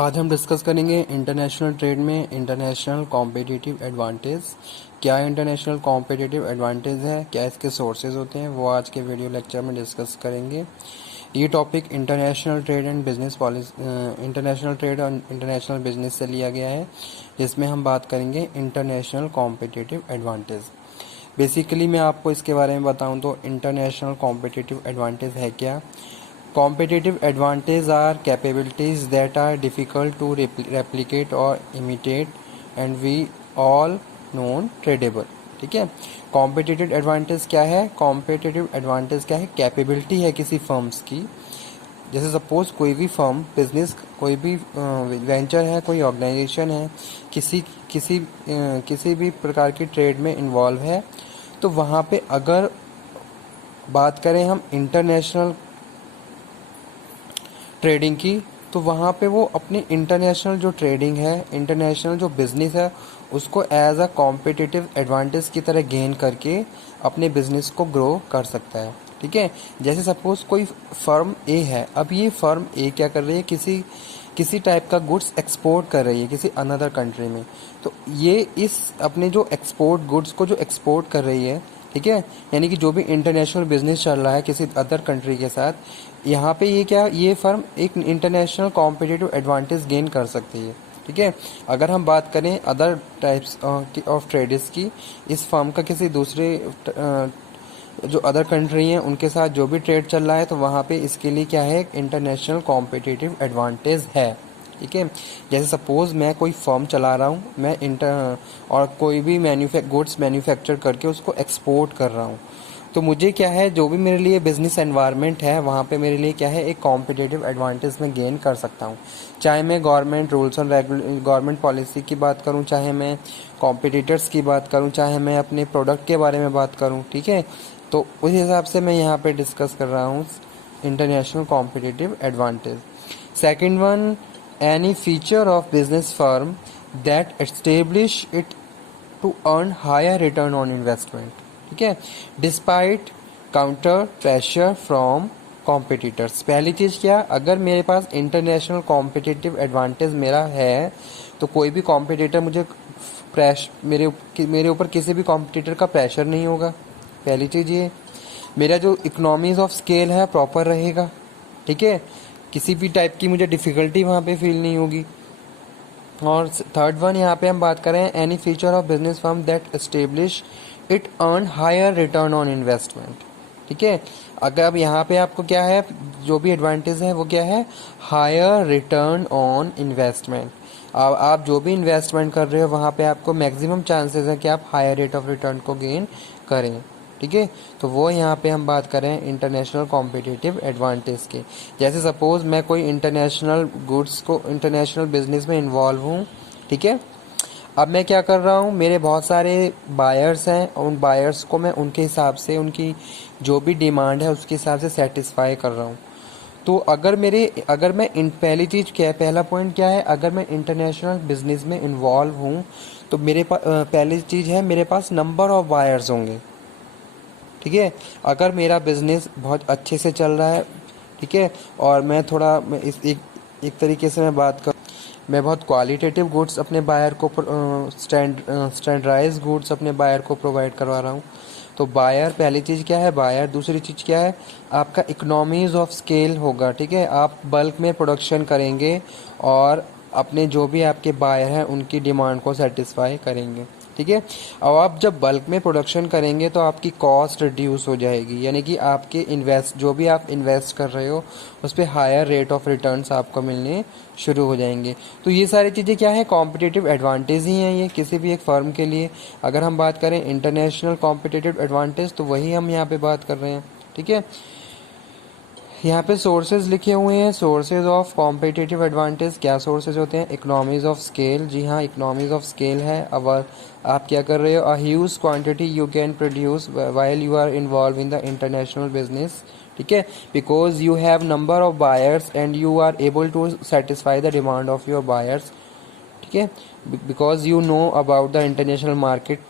आज हम डिस्कस करेंगे इंटरनेशनल ट्रेड में इंटरनेशनल कॉम्पिटिटिव एडवांटेज। क्या इंटरनेशनल कॉम्पिटिटिव एडवांटेज है, क्या इसके सोर्सेज होते हैं, वो आज के वीडियो लेक्चर में डिस्कस करेंगे। ये topic international trade and business policy, international trade और इंटरनेशनल बिजनेस से लिया गया है, जिसमें हम बात करेंगे इंटरनेशनल कॉम्पिटिटिव एडवांटेज। बेसिकली मैं आपको इसके बारे में बताऊं तो इंटरनेशनल कॉम्पिटिटिव एडवांटेज है क्या। Competitive advantages are capabilities that are difficult to replicate or imitate and we all known tradable। ठीक है, कॉम्पिटिटिव एडवांटेज क्या है? कॉम्पिटिटिव एडवांटेज क्या है? कैपेबिलिटी है किसी फर्म्स की। जैसे सपोज कोई भी फर्म बिजनेस, कोई भी वेंचर है, कोई ऑर्गेनाइजेशन है, किसी भी प्रकार की ट्रेड में इन्वॉल्व है, तो वहाँ पे अगर बात करें हम इंटरनेशनल ट्रेडिंग की, तो वहाँ पे वो अपनी इंटरनेशनल जो ट्रेडिंग है, इंटरनेशनल जो बिजनेस है, उसको एज अ कॉम्पिटिटिव एडवांटेज की तरह गेन करके अपने बिजनेस को ग्रो कर सकता है। ठीक है, जैसे सपोज कोई फर्म ए है, अब ये फर्म ए क्या कर रही है, किसी टाइप का गुड्स एक्सपोर्ट कर रही है किसी अनदर कंट्री में। तो ये इस अपने जो एक्सपोर्ट गुड्स को जो एक्सपोर्ट कर रही है, ठीक है, यानी कि जो भी इंटरनेशनल बिजनेस चल रहा है किसी अदर कंट्री के साथ, यहाँ पे ये फर्म एक इंटरनेशनल कॉम्पिटिटिव एडवांटेज गेन कर सकती है। ठीक है, अगर हम बात करें अदर टाइप्स ऑफ ट्रेडर्स की, इस फर्म का किसी दूसरे जो अदर कंट्री हैं उनके साथ जो भी ट्रेड चल रहा है, तो वहाँ पे इसके लिए क्या है, इंटरनेशनल कॉम्पिटिटिव एडवांटेज है। ठीक है, जैसे सपोज मैं कोई फर्म चला रहा हूँ, मैं और कोई भी गुड्स मैन्युफैक्चर करके उसको एक्सपोर्ट कर रहा हूँ, तो मुझे क्या है, जो भी मेरे लिए बिजनेस एनवायरनमेंट है वहाँ पे मेरे लिए क्या है, एक कॉम्पिटिटिव एडवांटेज में गेन कर सकता हूँ। चाहे मैं गवर्नमेंट रूल्स और गवर्नमेंट पॉलिसी की बात करूँ, चाहे मैं कॉम्पिटिटर्स की बात करूँ, चाहे मैं अपने प्रोडक्ट के बारे में बात करूँ। ठीक है, तो उस हिसाब से मैं यहाँ पे डिस्कस कर रहा हूँ international competitive advantage. Second one, any feature of business firm that establish it to earn higher return on investment. ठीक है, despite counter pressure from competitors. पहली चीज़ क्या, अगर मेरे पास इंटरनेशनल कॉम्पिटिटिव एडवांटेज मेरा है, तो कोई भी कॉम्पिटिटर मुझे मेरे ऊपर किसी भी कॉम्पिटिटर का प्रेशर नहीं होगा। पहली चीज़ ये, मेरा जो इकोनॉमीज ऑफ स्केल है प्रॉपर रहेगा। ठीक है, किसी भी टाइप की मुझे डिफ़िकल्टी वहाँ पे फील नहीं होगी। और थर्ड वन, यहाँ पे हम बात करें any feature of business firm that establish it earn higher return on investment. ठीक है, अगर अब यहाँ पे आपको क्या है, जो भी एडवांटेज है वो क्या है, हायर रिटर्न ऑन इन्वेस्टमेंट। अब आप जो भी इन्वेस्टमेंट कर रहे हो वहाँ पे आपको मैक्सिमम चांसेस है कि आप हायर रेट ऑफ रिटर्न को गेन करें। ठीक है, तो वो यहाँ पे हम बात करें इंटरनेशनल कॉम्पिटिटिव एडवांटेज के। जैसे सपोज मैं कोई इंटरनेशनल गुड्स को इंटरनेशनल बिजनेस में इन्वॉल्व हूँ। ठीक है, अब मैं क्या कर रहा हूँ, मेरे बहुत सारे बायर्स हैं, उन बायर्स को मैं उनके हिसाब से, उनकी जो भी डिमांड है उसके हिसाब से सेटिस्फाई कर रहा हूँ। तो अगर मैं इन पहली चीज़ क्या है, पहला पॉइंट क्या है, अगर मैं इंटरनेशनल बिजनेस में इन्वॉल्व हूँ, तो मेरे पास पहली चीज़ है, मेरे पास नंबर ऑफ बायर्स होंगे। ठीक है, अगर मेरा बिजनेस बहुत अच्छे से चल रहा है, ठीक है, और मैं थोड़ा मैं इस एक तरीके से मैं बात कर, मैं बहुत क्वालिटेटिव गुड्स अपने बायर को स्टैंडर्डाइज गुड्स अपने बायर को प्रोवाइड करवा रहा हूँ, तो बायर पहली चीज़ क्या है, बायर। दूसरी चीज़ क्या है, आपका इकोनॉमीज ऑफ स्केल होगा। ठीक है, आप बल्क में प्रोडक्शन करेंगे और अपने जो भी आपके बायर हैं उनकी डिमांड को सेटिस्फाई करेंगे। ठीक है, अब आप जब बल्क में प्रोडक्शन करेंगे तो आपकी कॉस्ट रिड्यूस हो जाएगी, यानी कि आपके जो भी आप इन्वेस्ट कर रहे हो उस पर हायर रेट ऑफ रिटर्न्स आपको मिलने शुरू हो जाएंगे। तो ये सारी चीज़ें क्या है, कॉम्पिटिटिव एडवांटेज ही हैं ये किसी भी एक फर्म के लिए। अगर हम बात करें इंटरनेशनल कॉम्पिटिटिव एडवांटेज, तो वही हम यहाँ पे बात कर रहे हैं। ठीक है, यहाँ पे सोर्सेज लिखे हुए हैं, सोर्सेज ऑफ कॉम्पिटिटिव एडवांटेज। क्या सोर्सेज होते हैं, इकोनॉमीज ऑफ स्केल। जी हाँ, इकोनॉमीज ऑफ स्केल है। अब आप क्या कर रहे हो, a huge quantity you can produce while you are involve in the international business. ठीक है, because you have number of buyers and you are able to satisfy the demand of your buyers. ठीक है, because you know about the international market,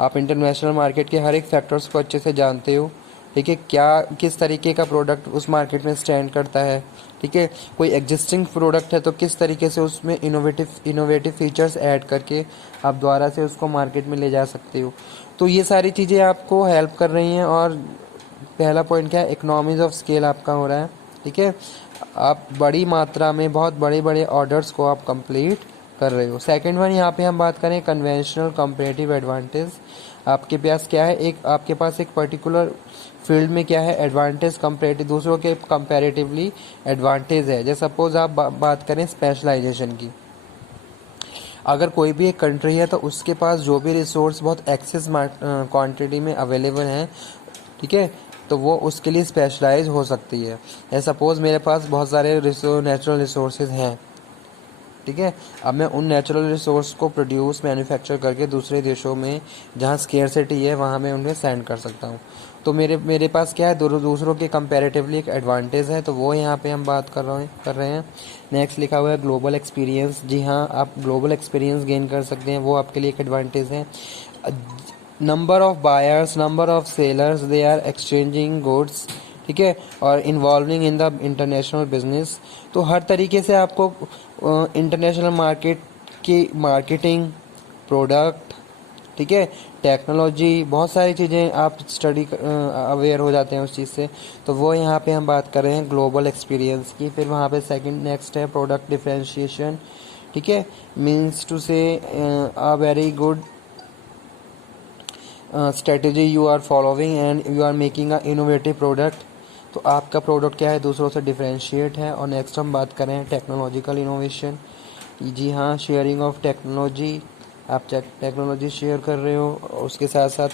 आप international market के हर एक factors को अच्छे से जानते हो। ठीक है, क्या किस तरीके का प्रोडक्ट उस मार्केट में स्टैंड करता है, ठीक है। कोई एग्जिस्टिंग प्रोडक्ट है तो किस तरीके से उसमें इनोवेटिव फीचर्स ऐड करके आप दोबारा से उसको मार्केट में ले जा सकते हो। तो ये सारी चीज़ें आपको हेल्प कर रही हैं। और पहला पॉइंट क्या है, इकोनॉमीज ऑफ स्केल आपका हो रहा है, ठीक है। आप बड़ी मात्रा में बहुत बड़े बड़े ऑर्डर्स को आप कंप्लीट कर रहे हो। सेकंड वन, यहाँ पे हम बात करें कन्वेंशनल कंपैरेटिव एडवांटेज। आपके पास क्या है, एक आपके पास एक पर्टिकुलर फील्ड में क्या है एडवांटेज, कंपैरेटिव दूसरों के कंपैरेटिवली एडवांटेज है। जैसे सपोज आप बात करें स्पेशलाइजेशन की, अगर कोई भी एक कंट्री है तो उसके पास जो भी रिसोर्स बहुत एक्सेस क्वांटिटी में अवेलेबल हैं, ठीक है, तो वो उसके लिए स्पेशलाइज हो सकती है। या सपोज मेरे पास बहुत सारे नेचुरल रिसोर्सेज हैं, ठीक है, अब मैं उन नेचुरल रिसोर्स को प्रोड्यूस मैन्युफैक्चर करके दूसरे देशों में जहाँ स्केर्सिटी है वहाँ मैं उन्हें सेंड कर सकता हूँ। तो मेरे पास क्या है, दूसरों के कंपैरेटिवली एक एडवांटेज है, तो वो यहाँ पे हम बात कर रहे हैं। नेक्स्ट लिखा हुआ है ग्लोबल एक्सपीरियंस। जी हाँ, आप ग्लोबल एक्सपीरियंस गेन कर सकते हैं, वो आपके लिए एक एडवांटेज है। Number of buyers, number of sellers, they are exchanging goods, ठीक है, और involving in the international business. तो हर तरीके से आपको इंटरनेशनल मार्केट की मार्केटिंग, प्रोडक्ट, ठीक है, टेक्नोलॉजी, बहुत सारी चीज़ें आप स्टडी अवेयर हो जाते हैं उस चीज़ से। तो वो यहाँ पे हम बात कर रहे हैं ग्लोबल एक्सपीरियंस की। फिर वहाँ पे सेकंड नेक्स्ट है प्रोडक्ट डिफरेंशिएशन, ठीक है, means to say a very good strategy you are following and you are making a innovative product. तो आपका प्रोडक्ट क्या है, दूसरों से डिफरेंशिएट है। और नेक्स्ट हम बात करें टेक्नोलॉजिकल इनोवेशन। जी हाँ, शेयरिंग ऑफ टेक्नोलॉजी, आप टेक्नोलॉजी शेयर कर रहे हो और उसके साथ साथ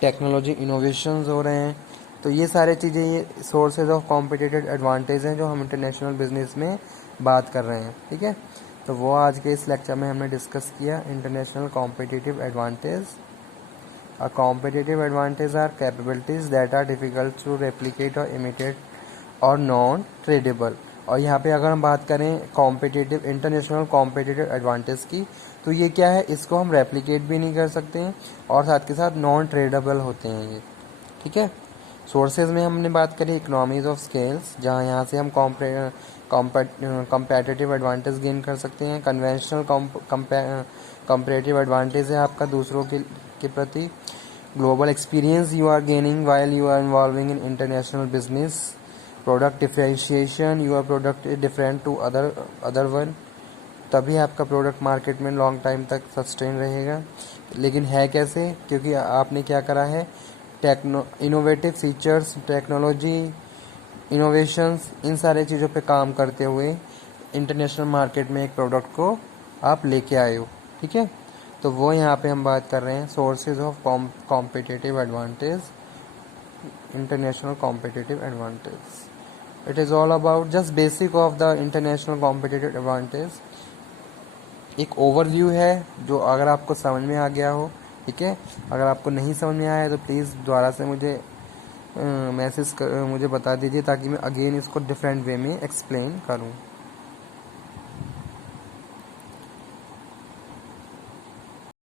टेक्नोलॉजी इनोवेशंस हो रहे हैं। तो ये सारे चीज़ें ये सोर्सेज ऑफ कॉम्पिटिटिव एडवांटेज हैं जो हम इंटरनेशनल बिजनेस में बात कर रहे हैं, ठीक है। तो वो आज के इस लेक्चर में हमने डिस्कस किया international competitive advantage. A competitive advantage are capabilities that are difficult to replicate or imitate or non-tradable। और यहाँ पे अगर हम बात करें कॉम्पिटिटिव इंटरनेशनल कॉम्पिटिटिव एडवांटेज की, तो ये क्या है, इसको हम रेप्लिकेट भी नहीं कर सकते हैं और साथ के साथ नॉन ट्रेडेबल होते हैं ये, ठीक है। सोर्सेज में हमने बात करी इकोनॉमीज ऑफ स्केल्स, जहाँ यहाँ से हम कंपैरेटिव एडवांटेज गेन कर सकते हैं। कन्वेंशनल कंपैरेटिव एडवांटेज है आपका दूसरों के प्रति। Global experience you are gaining while you are involving in international business. Product differentiation, your product is different to other one, तभी आपका प्रोडक्ट मार्केट में लॉन्ग टाइम तक सस्टेन रहेगा। लेकिन है कैसे, क्योंकि आपने क्या करा है, इनोवेटिव फीचर्स, टेक्नोलॉजी, इनोवेशंस, इन सारे चीज़ों पे काम करते हुए इंटरनेशनल मार्केट में एक प्रोडक्ट को आप लेके आए हो, ठीक है। तो वो यहाँ पे हम बात कर रहे हैं sources of competitive advantage, international competitive advantage. It is all about just basic of the international competitive advantage. एक ओवरव्यू है जो अगर आपको समझ में आ गया हो, ठीक है। अगर आपको नहीं समझ में आया है तो प्लीज़ दोबारा से मुझे मुझे बता दीजिए ताकि मैं अगेन इसको डिफरेंट वे में एक्सप्लेन करूँ।